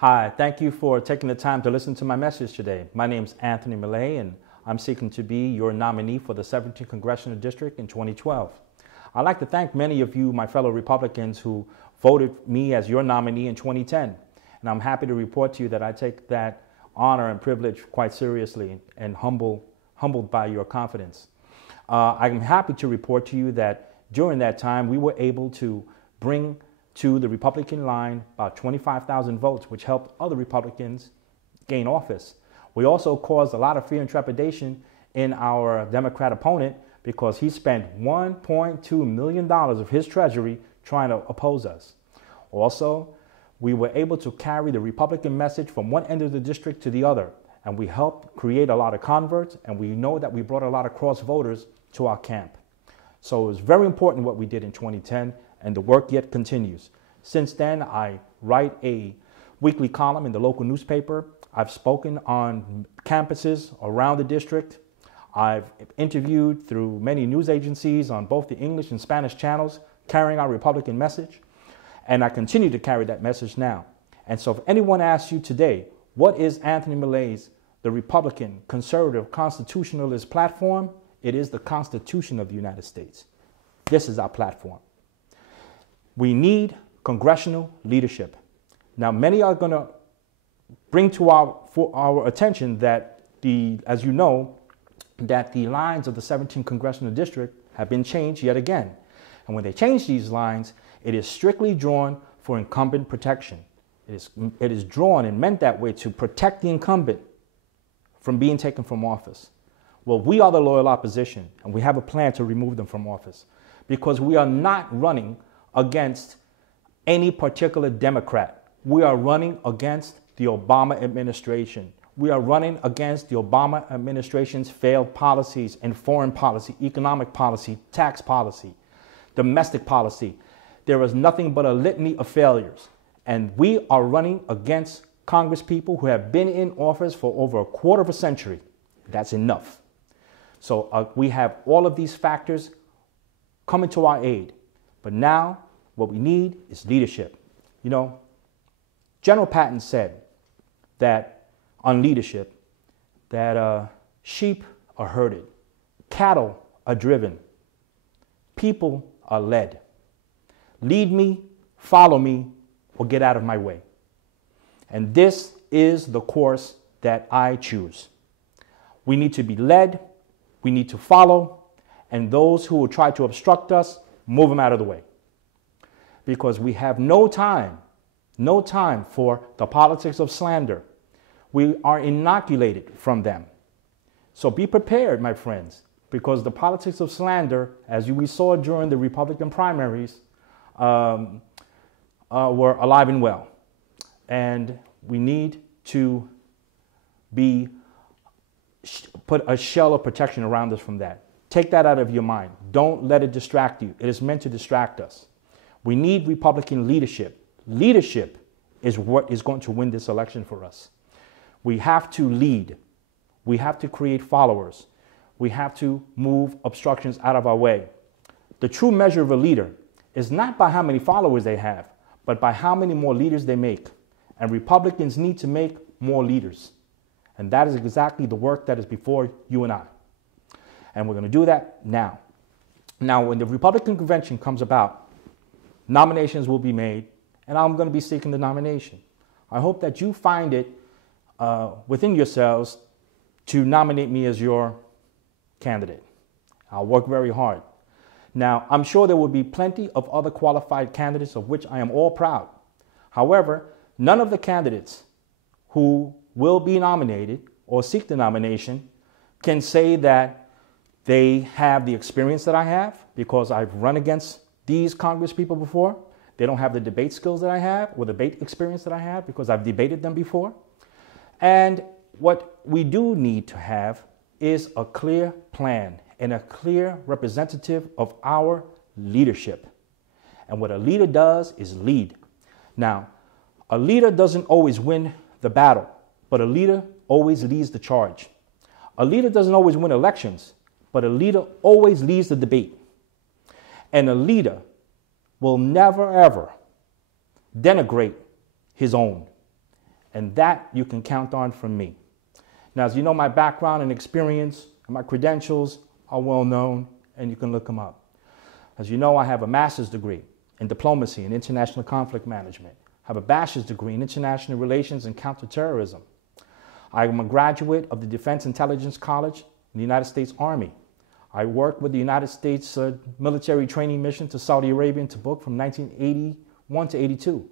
Hi, thank you for taking the time to listen to my message today. My name is Anthony Mele, and I'm seeking to be your nominee for the 17th Congressional District in 2012. I'd like to thank many of you, my fellow Republicans, who voted me as your nominee in 2010. And I'm happy to report to you that I take that honor and privilege quite seriously and humbled by your confidence. I'm happy to report to you that during that time, we were able to bring to the Republican line about 25,000 votes, which helped other Republicans gain office. We also caused a lot of fear and trepidation in our Democrat opponent because he spent $1.2 million of his treasury trying to oppose us. Also, we were able to carry the Republican message from one end of the district to the other, and we helped create a lot of converts, and we know that we brought a lot of cross voters to our camp. So it was very important what we did in 2010, and the work yet continues. Since then, I write a weekly column in the local newspaper. I've spoken on campuses around the district. I've interviewed through many news agencies on both the English and Spanish channels, carrying our Republican message. And I continue to carry that message now. And so if anyone asks you today, what is Anthony Mele's, the Republican, conservative, constitutionalist platform? It is the Constitution of the United States. This is our platform. We need congressional leadership. Now, many are going to bring to our attention that as you know, that the lines of the 17th Congressional District have been changed yet again. And when they change these lines, it is strictly drawn for incumbent protection. It is drawn and meant that way to protect the incumbent from being taken from office. Well, we are the loyal opposition, and we have a plan to remove them from office because we are not running against any particular Democrat. We are running against the Obama administration. We are running against the Obama administration's failed policies in foreign policy, economic policy, tax policy, domestic policy. There is nothing but a litany of failures. And we are running against Congress people who have been in office for over a quarter of a century. That's enough. So we have all of these factors coming to our aid. But now what we need is leadership. You know, General Patton said that on leadership, that sheep are herded, cattle are driven, people are led. Lead me, follow me, or get out of my way. And this is the course that I choose. We need to be led, we need to follow, and those who will try to obstruct us, move them out of the way. Because we have no time for the politics of slander. We are inoculated from them. So be prepared, my friends, because the politics of slander, as we saw during the Republican primaries, were alive and well. And we need to put a shell of protection around us from that. Take that out of your mind. Don't let it distract you. It is meant to distract us. We need Republican leadership. Leadership is what is going to win this election for us. We have to lead. We have to create followers. We have to move obstructions out of our way. The true measure of a leader is not by how many followers they have, but by how many more leaders they make. And Republicans need to make more leaders. And that is exactly the work that is before you and I. And we're going to do that now. Now, when the Republican convention comes about, nominations will be made, and I'm going to be seeking the nomination. I hope that you find it within yourselves to nominate me as your candidate. I'll work very hard. Now, I'm sure there will be plenty of other qualified candidates of which I am all proud. However, none of the candidates who will be nominated or seek the nomination can say that they have the experience that I have because I've run against these Congress people before. They don't have the debate skills that I have or the debate experience that I have because I've debated them before. And what we do need to have is a clear plan and a clear representative of our leadership. And what a leader does is lead. Now, a leader doesn't always win the battle, but a leader always leads the charge. A leader doesn't always win elections, but a leader always leads the debate. And a leader will never, ever denigrate his own. And that you can count on from me. Now, as you know, my background and experience and my credentials are well known, and you can look them up. As you know, I have a master's degree in diplomacy and international conflict management. I have a bachelor's degree in international relations and counterterrorism. I am a graduate of the Defense Intelligence College in the United States Army. I worked with the United States military training mission to Saudi Arabia and Tabuk from 1981 to 82.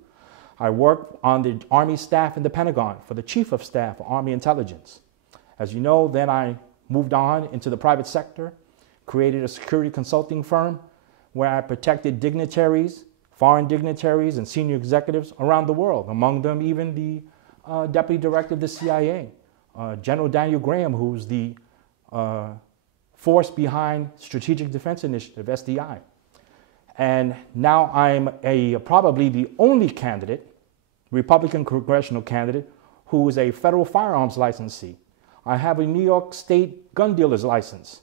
I worked on the Army staff in the Pentagon for the Chief of Staff for Army Intelligence. As you know, then I moved on into the private sector, created a security consulting firm where I protected dignitaries, foreign dignitaries, and senior executives around the world, among them even the Deputy Director of the CIA, General Daniel Graham, who's the force behind Strategic Defense Initiative, SDI. And now I'm probably the only candidate, Republican congressional candidate, who is a federal firearms licensee. I have a New York State gun dealer's license.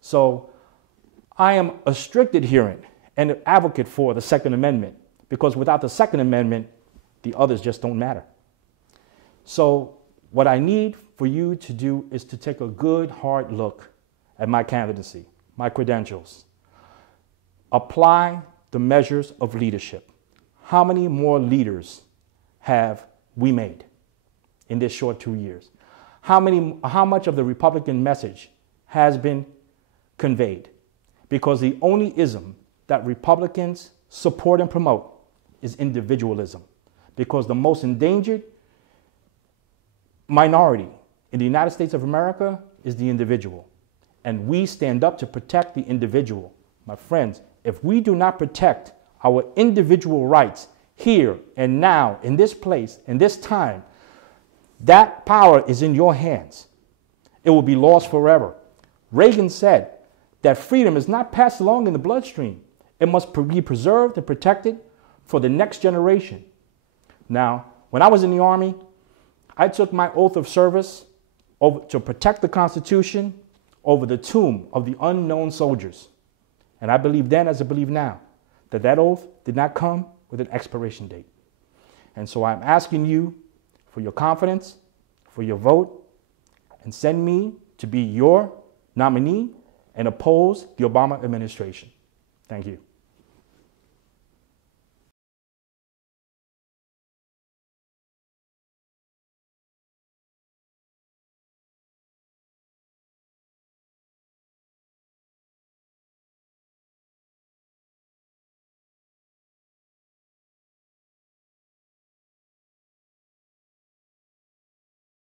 So I am a strict adherent and an advocate for the Second Amendment, because without the Second Amendment, the others just don't matter. So what I need for you to do is to take a good, hard look at my candidacy, my credentials. Apply the measures of leadership. How many more leaders have we made in this short 2 years? How much of the Republican message has been conveyed? Because the only ism that Republicans support and promote is individualism. Because the most endangered minority in the United States of America is the individual. And we stand up to protect the individual. My friends, if we do not protect our individual rights here and now, in this place, in this time, that power is in your hands. It will be lost forever. Reagan said that freedom is not passed along in the bloodstream. It must be preserved and protected for the next generation. Now, when I was in the Army, I took my oath of service to protect the Constitution over the tomb of the unknown soldiers. And I believe then, as I believe now, that that oath did not come with an expiration date. And so I'm asking you for your confidence, for your vote, and send me to be your nominee and oppose the Obama administration. Thank you.